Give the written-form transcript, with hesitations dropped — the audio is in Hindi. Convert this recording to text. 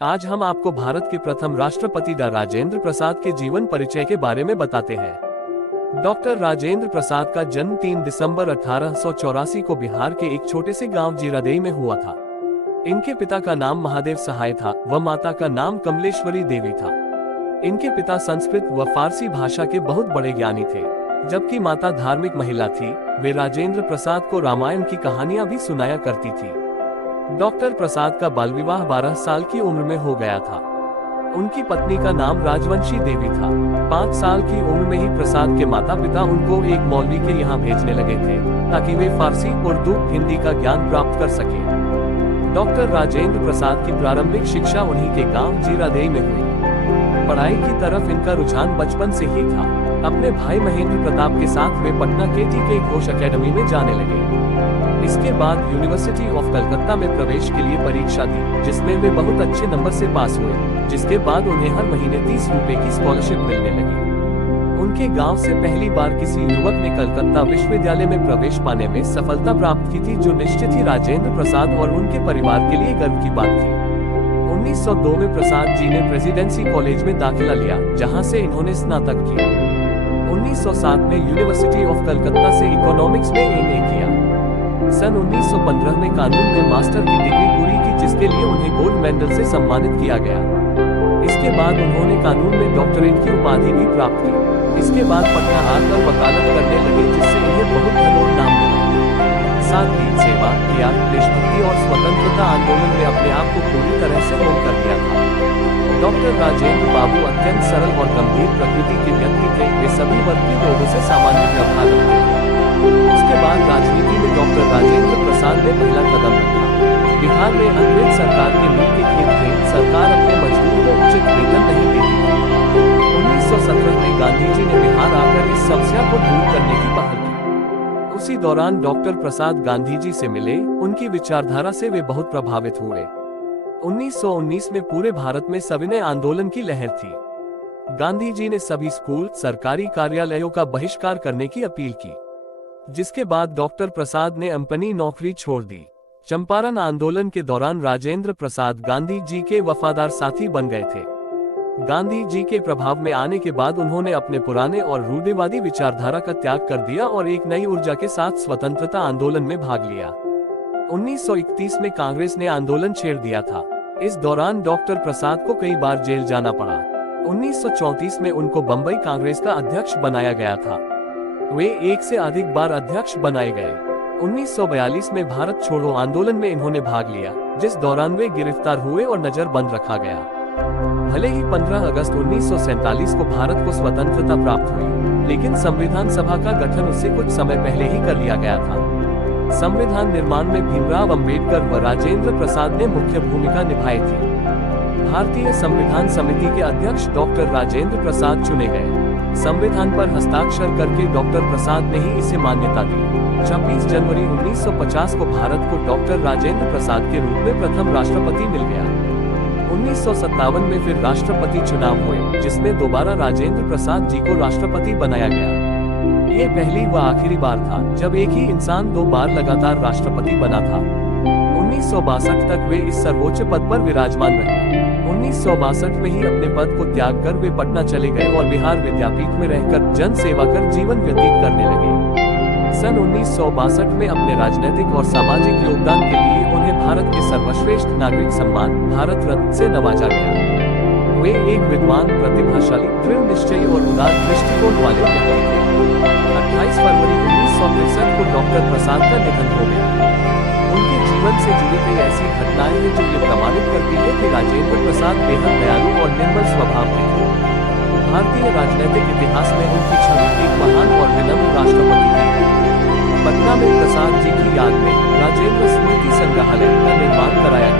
आज हम आपको भारत के प्रथम राष्ट्रपति डॉ राजेंद्र प्रसाद के जीवन परिचय के बारे में बताते हैं। डॉक्टर राजेंद्र प्रसाद का जन्म 3 दिसंबर 1884 को बिहार के एक छोटे से गांव जीरादेई में हुआ था। इनके पिता का नाम महादेव सहाय था व माता का नाम कमलेश्वरी देवी था। इनके पिता संस्कृत व फारसी भाषा के बहुत बड़े ज्ञानी थे, जबकि माता धार्मिक महिला थी। वे राजेंद्र प्रसाद को रामायण की कहानियां भी सुनाया करती थी। डॉक्टर प्रसाद का बाल विवाह 12 साल की उम्र में हो गया था। उनकी पत्नी का नाम राजवंशी देवी था। 5 साल की उम्र में ही प्रसाद के माता पिता उनको एक मौलवी के यहाँ भेजने लगे थे, ताकि वे फारसी, उर्दू, हिंदी का ज्ञान प्राप्त कर सके। डॉक्टर राजेंद्र प्रसाद की प्रारंभिक शिक्षा उन्हीं के गांव जीरादेई में हुई। पढ़ाई की तरफ इनका रुझान बचपन से ही था। अपने भाई महेंद्र प्रताप के साथ वे पटना के घोष अकेडमी में जाने लगे। इसके बाद यूनिवर्सिटी ऑफ कलकत्ता में प्रवेश के लिए परीक्षा दी, जिसमें वे बहुत अच्छे नंबर से पास हुए, जिसके बाद उन्हें हर महीने 30 रुपए की स्कॉलरशिप मिलने लगी। उनके गांव से पहली बार किसी युवक ने कलकत्ता विश्वविद्यालय में प्रवेश पाने में सफलता प्राप्त की थी, जो निश्चित ही राजेंद्र प्रसाद और उनके परिवार के लिए गर्व की बात थी। 1902 में प्रसाद जी ने प्रेसिडेंसी कॉलेज में दाखिला लिया, जहां से इन्होंने स्नातक किया। 1907 में यूनिवर्सिटी ऑफ कलकत्ता से इकोनॉमिक्स में एमए किया। सन 1915 में कानून में मास्टर की डिग्री पूरी की, जिसके लिए उन्हें गोल्ड मेडल से सम्मानित किया गया। इसके बाद उन्होंने कानून में डॉक्टरेट की उपाधि भी प्राप्त की। इसके बाद पटना आकर वकालत करने लगे, जिससे इन्हें बहुत धन और नाम मिला। साथ ही सेवा, त्याग, देशभक्ति और स्वतंत्रता आंदोलन में अपने आप को पूरी तरह से होम कर दिया था। डॉक्टर राजेंद्र बाबू अत्यंत सरल और गंभीर प्रकृति के व्यक्ति थे। वे सभी वर्ग के लोगों से सामान्य व्यवहार रखते थे। उसके बाद राजनीति में डॉक्टर राजेंद्र प्रसाद ने पहला कदम रखा। बिहार में अंग्रेज सरकार के मिल के खेत थे। सरकार अपने मजदूर को उचित वेतन नहीं देती थी। 1917 में गांधी जी ने बिहार आकर इस समस्या को दूर करने की पहल की। उसी दौरान डॉक्टर प्रसाद गांधी जी से मिले। उनकी विचारधारा से वे बहुत प्रभावित हुए। 1919 में पूरे भारत में सविनय आंदोलन की लहर थी। गांधी जी ने सभी स्कूल, सरकारी कार्यालयों का बहिष्कार करने की अपील की, जिसके बाद डॉक्टर प्रसाद ने अपनी नौकरी छोड़ दी। चंपारण आंदोलन के दौरान राजेंद्र प्रसाद गांधी जी के वफादार साथी बन गए थे। गांधी जी के प्रभाव में आने के बाद उन्होंने अपने पुराने और रूढ़िवादी विचारधारा का त्याग कर दिया और एक नई ऊर्जा के साथ स्वतंत्रता आंदोलन में भाग लिया। 1931 में कांग्रेस ने आंदोलन छेड़ दिया था। इस दौरान डॉक्टर प्रसाद को कई बार जेल जाना पड़ा। 1934 में उनको बंबई कांग्रेस का अध्यक्ष बनाया गया था। वे एक से अधिक बार अध्यक्ष बनाए गए। 1942 में भारत छोड़ो आंदोलन में इन्होंने भाग लिया, जिस दौरान वे गिरफ्तार हुए और नजरबंद रखा गया। भले ही 15 अगस्त 1947 को भारत को स्वतंत्रता प्राप्त हुई, लेकिन संविधान सभा का गठन उससे कुछ समय पहले ही कर लिया गया था। संविधान निर्माण में भीमराव अंबेडकर व राजेंद्र प्रसाद ने मुख्य भूमिका निभाई थी। भारतीय संविधान समिति के अध्यक्ष डॉक्टर राजेंद्र प्रसाद चुने गए। संविधान पर हस्ताक्षर करके डॉक्टर प्रसाद ने ही इसे मान्यता दी। 26 जनवरी 1950 को भारत को डॉक्टर राजेंद्र प्रसाद के रूप में प्रथम राष्ट्रपति मिल गया। 1957 में फिर राष्ट्रपति चुनाव हुए, जिसमें दोबारा राजेंद्र प्रसाद जी को राष्ट्रपति बनाया गया। ये पहली व आखिरी बार था जब एक ही इंसान 2 बार लगातार राष्ट्रपति बना था। 1962 तक वे इस सर्वोच्च पद पर विराजमान रहे। 1962 में ही अपने पद को त्याग कर वे पटना चले गए और बिहार विद्यापीठ में रहकर जन सेवा कर जीवन व्यतीत करने लगे। सन 1962 में अपने राजनीतिक और सामाजिक योगदान के लिए उन्हें भारत के सर्वश्रेष्ठ नागरिक सम्मान भारत रत्न से नवाजा गया। वे एक विद्वान, प्रतिभाशाली, दृढ़ निश्चयी और उदार दृष्टिकोण वाले व्यक्ति थे। 28 फरवरी 1963 को डॉक्टर प्रसाद का निधन हो गया। उनके जीवन से जुड़ी कई ऐसी घटनाएं हैं जो ये प्रमाणित करती है कि राजेंद्र प्रसाद बेहद दयालु और निर्मल स्वभाव के थे। भारतीय राजनीतिक इतिहास में उनकी छवि एक महान और विनम्र राष्ट्रपति थी। पटना में प्रसाद जी की याद में राजेंद्र स्मृति संग्रहालय का निर्माण कराया